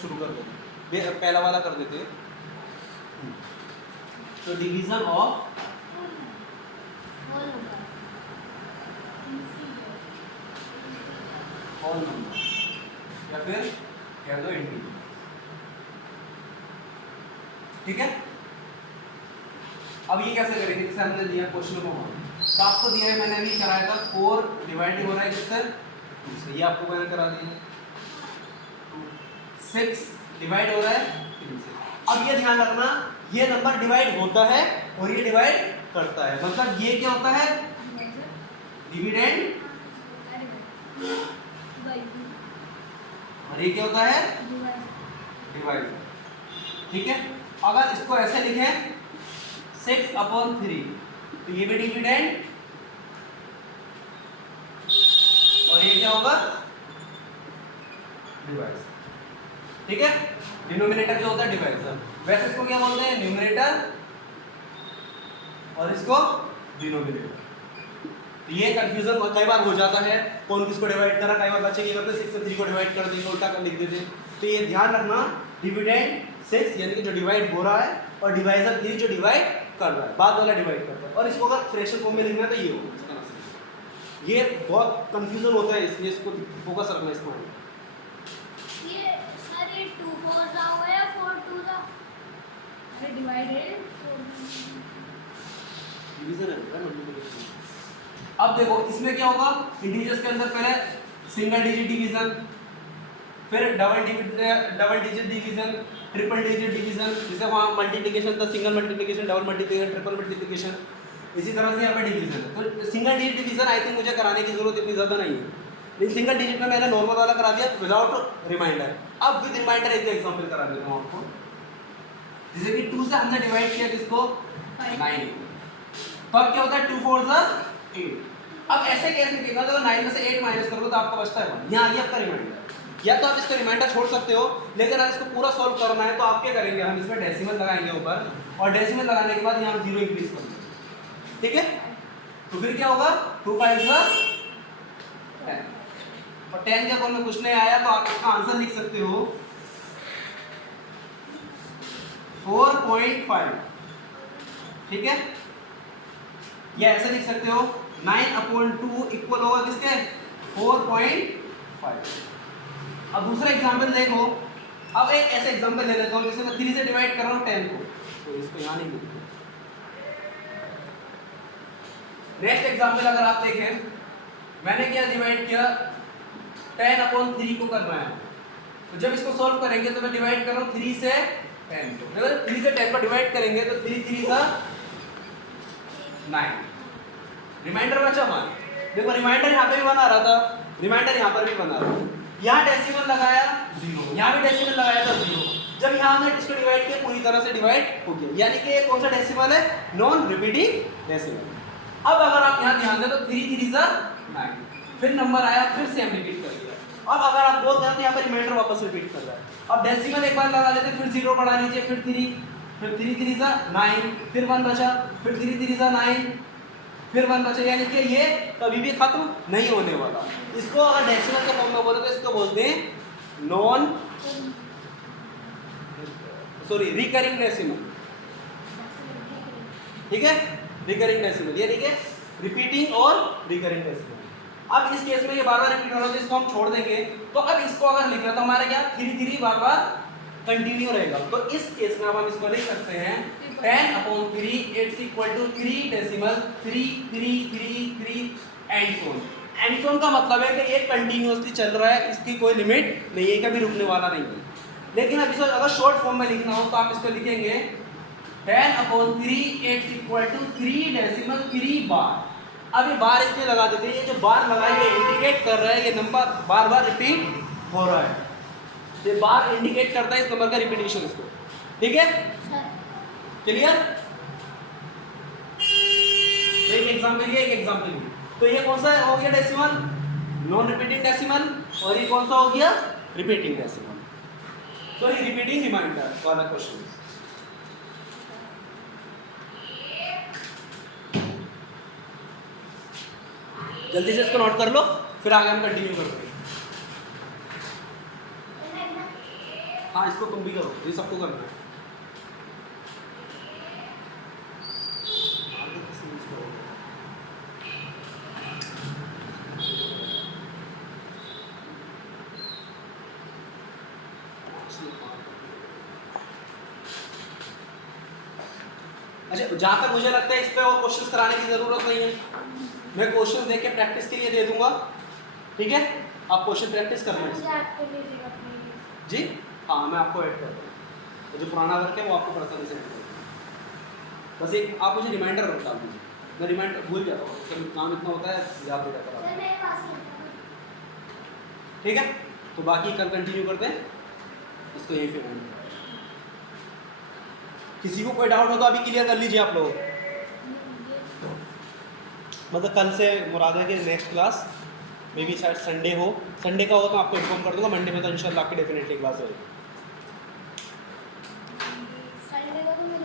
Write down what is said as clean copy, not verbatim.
शुरू कर दो, पहला वाला कर देते हैं। तो डिवीजन ऑफ होल नंबर या फिर कह दो इंटीजर, ठीक है। अब ये कैसे करेंगे, जैसे हमने दिया क्वेश्चन को, तो आपको दिया है, मैंने अभी कराया था 4 डिवाइड हो रहा है किससे, 2 से, ये आपको मैंने करा दिया। 6 डिवाइड हो रहा है 3 से। अब ये ध्यान रखना, ये नंबर डिवाइड होता है और ये डिवाइड करता है, मतलब ये क्या होता है, डिविडेंड, और ये क्या होता है, डिवाइड, ठीक है। अगर इसको ऐसे लिखें 6/3, तो ये भी डिविडेंड और ये क्या होगा, डिवाइड, ठीक है। डिनोमिनेटर जो होता है डिवाइजर, वैसे इसको क्या बोलते हैं, न्यूमरेटर, और इसको डिनोमिनेटर। तो ये कंफ्यूजन कई बार हो जाता है, कौन किसको डिवाइड करा, कई बार बच्चे क्या करते हैं 6 से 3 को डिवाइड कर देंगे, उल्टा कर लिख देते हैं। तो ये ध्यान रखना, डिविडेंड 6 यानी कि जो डिवाइड हो रहा है, और डिवाइजर 3 जो डिवाइड कर रहा है, बाद वाला डिवाइड करता है। और इसको अगर फ्रैक्शन फॉर्म में लिखना है तो ये होगा, इस तरह से। ये बहुत कंफ्यूजन होता है, इसलिए इसको फोकस रखना इसको। ये सर ये 2 4 जा हुआ या 4 2 जा, अरे डिवाइडेड डिवीजन है मल्टीप्लिकेशन। अब देखो इसमें क्या होगा, इंटीजर्स के अंदर पहले सिंगल डिजिट डिवीजन, फिर double digit division, triple digit division, जैसे वहाँ मल्टीप्लिकेशन था, single multiplication, double multiplication, triple multiplication, इसी तरह से यहाँ पे डिवीजन है। तो single digit division I think मुझे कराने की जरूरत इतनी ज़्यादा नहीं है, लेकिन सिंगल डिजिट में मैंने नॉर्मल वाला करा दिया विदाउट रिमाइंडर। अब विद रिमाइंडर एक एग्जाम्पल करा देता हूँ आपको, जैसे कि 2 से हमने डिवाइड किया किसको, 9, तो अब क्या होता है 2 4 जा 8। अब ऐसे कैसे लिखेगा, तो 9 में से 8 माइनस करोगे तो आपको बचता है 1, यहाँ आ गया आपका रिमाइंडर। या तो आप इसका रिमाइंडर छोड़ सकते हो, लेकिन अगर इसको पूरा सॉल्व करना है तो आप क्या करेंगे, हम इसमें डेसिमल लगाएंगे ऊपर, और डेसिमल लगाने के बाद यहाँ 0 इंक्रीज कर देंगे, ठीक है। तो फिर क्या होगा, 2 5 जा 10, और 10 के फॉर्म में कुछ नहीं आया तो आप इसका आंसर लिख सकते हो 4.5, ठीक है। या ऐसे लिख सकते हो 9/2 इक्वल होगा किसके, 4.5। अब दूसरा एग्जांपल देखो, अब एक ऐसे एग्जांपल ले लेता हूँ, जैसे मैं 3 से डिवाइड कर रहा हूँ 10 को, तो इसको यहाँ नहीं लिखते। नेक्स्ट एग्जांपल अगर आप देखें, मैंने क्या डिवाइड किया, 10/3 को करना है, तो जब इसको सॉल्व करेंगे तो मैं डिवाइड कर रहा हूँ 3 से 10 को, अगर 3 से 10 को डिवाइड करेंगे तो 3 3 का 9, रिमाइंडर बचा 1। देखो रिमाइंडर यहाँ पे भी बना रहा था, रिमाइंडर यहाँ पर भी बना रहा था, यहाँ डेसिमल लगाया 0, यहाँ भी डेसिमल लगाया था 0। जब यहाँ हमने इसको डिवाइड किया पूरी तरह से डिवाइड हो गया, यानी कि कौन सा डेसिमल है, नॉन रिपीटिंग डेसिमल। अब अगर आप यहाँ ध्यान दें तो 3 3 जा 9, फिर नंबर आया, फिर से हम रिपीट कर दिया। अब अगर आप बोलते हैं तो यहाँ पर रिमाइंडर वापस रिपीट कर रहा है। अब डेसिमल एक बार लगा लेते, फिर 0 बढ़ा लीजिए, फिर 3, फिर 3 3 जा 9, फिर 1 बचा, फिर 3 3 जा 9, फिर 1 बचा, यानी कि ये कभी भी खत्म नहीं होने वाला। इसको अगर डेसिमल के फॉर्म में बोले तो इसको बोलते हैं रिकरिंग डेसिमल, ठीक है, रिकरिंग डेसिमल, यानी कि रिपीटिंग और रिकरिंग डेसिमल। अब इस केस में ये बार बार रिपीट हो रहा है, तो इसको हम छोड़ देंगे। तो अब इसको अगर लिखना तो हमारे क्या 3 3 बार बार कंटिन्यू रहेगा, तो इस केस में अब हम इसको लिख सकते हैं 10/3 it's equal to 3 decimal 3 3 3 3 and and का मतलब है कि ये कंटिन्यूअसली चल रहा है, इसकी कोई लिमिट नहीं है, कभी रुकने वाला नहीं है। लेकिन अब इसको अगर शॉर्ट फॉर्म में लिखना हो तो आप इसको लिखेंगे 10/3 इट्स इक्वल टू 3 डेसिमल 3 बार। अब ये बार इसमें लगा देते हैं, ये जो बार लगाए ये इंडिकेट कर रहा है ये नंबर बार बार रिपीट हो रहा है, ये बार इंडिकेट करता है इस नंबर का रिपीटेशन इसको, ठीक है, क्लियर। एक एग्जांपल ये, एक एग्जांपल ये, तो ये कौन सा हो गया डेसिमल, नॉन रिपीटिंग डेसिमल, और ये कौन सा हो गया रिपीटिंग डेसिमल, तो ये रिपीटिंग रिमाइंडर वाला क्वेश्चन। जल्दी से इसको नोट कर लो, फिर आगे हम कंटिन्यू करते हैं। हाँ इसको तुम भी करो, ये सबको करना है। आगे किसी इसको अच्छा, जहाँ तक मुझे लगता है इस पे और क्वेश्चंस कराने की ज़रूरत नहीं है। मैं क्वेश्चंस देख के प्रैक्टिस के लिए दे दूंगा, ठीक है? आप क्वेश्चन प्रैक्टिस करना है मुझे इसमें। आपको दे देगा प्लीज। जी हाँ, मैं आपको ऐड कर दूँगा, जो पुराना वर्क है वो आपको पर्सनली सेंड कर दूँगा। बस एक आप मुझे रिमाइंडर डाल दीजिए, मैं रिमाइंडर भूल जाता हूँ, तो काम इतना होता है याद नहीं रहता। सर मेरे पास ही है। ठीक है, तो बाकी कल कंटिन्यू करते हैं इसको यहीं पे एंड। किसी को कोई डाउट हो तो अभी क्लियर कर लीजिए आप लोग। मतलब कल से मुराद है कि नेक्स्ट क्लास मे बी शायद संडे हो, संडे का हो तो आपको इन्फॉर्म कर दूंगा, मंडे में तो इंशाल्लाह आपकी डेफिनेटली क्लास होगी। संडे को तो मैं